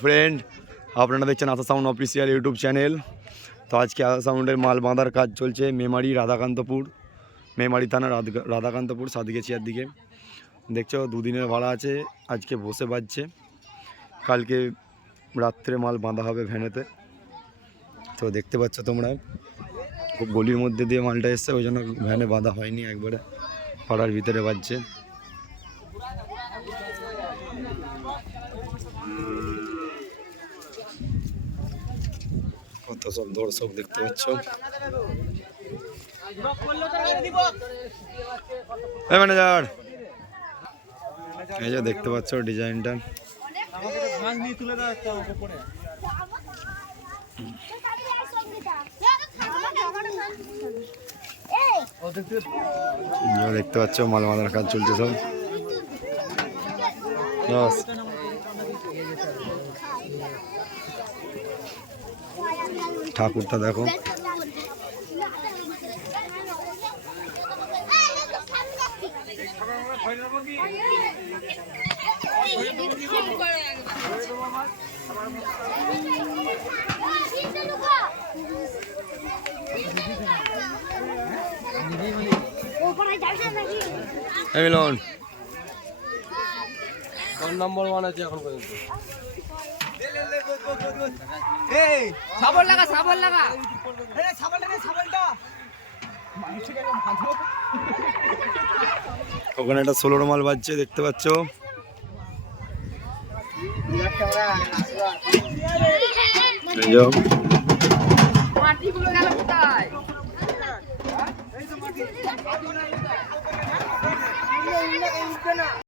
Friend আপনারা দেখছেন Asha sound official YouTube channel তো আজকে আশা সাউন্ডের মাল বাঁধার কাজ চলছে মেমারি রাধাকান্তপুর। মেমারি থানা রাধা- রাধাকান্তপুর সাদিকেছিয়ার দিকে। দেখছ, দুদিনের ভাড়া আছে, আজকে বসে বাজছে। কালকে রাত্রে মাল বাঁধা হবে ভ্যানেতে। তো দেখতে পাচ্ছ তোমরা, খুব গলির মধ্যে দিয়ে মালটা এসছে, ওই জন্য ভ্যানে বাঁধা হয়নি একবারে। পাড়ার ভিতরে বাজছে। কত সব দর্শক দেখতে পাচ্ছ? ম্যানেজার। এই যে দেখতে পাচ্ছ ডিজাইনটা। দেখতে পাচ্ছ মাল মাদার কাজ চলছে সব। ঠাকুরটা দেখো। এই মিলন। নম্বর ওয়ান আছে এখন পর্যন্ত। সাবল লাগা সাবল লাগা। ওখানে একটা ষোলোর মাল বাজছে দেখতে পাচ্ছ? মাটিগুলো গেল কোথায়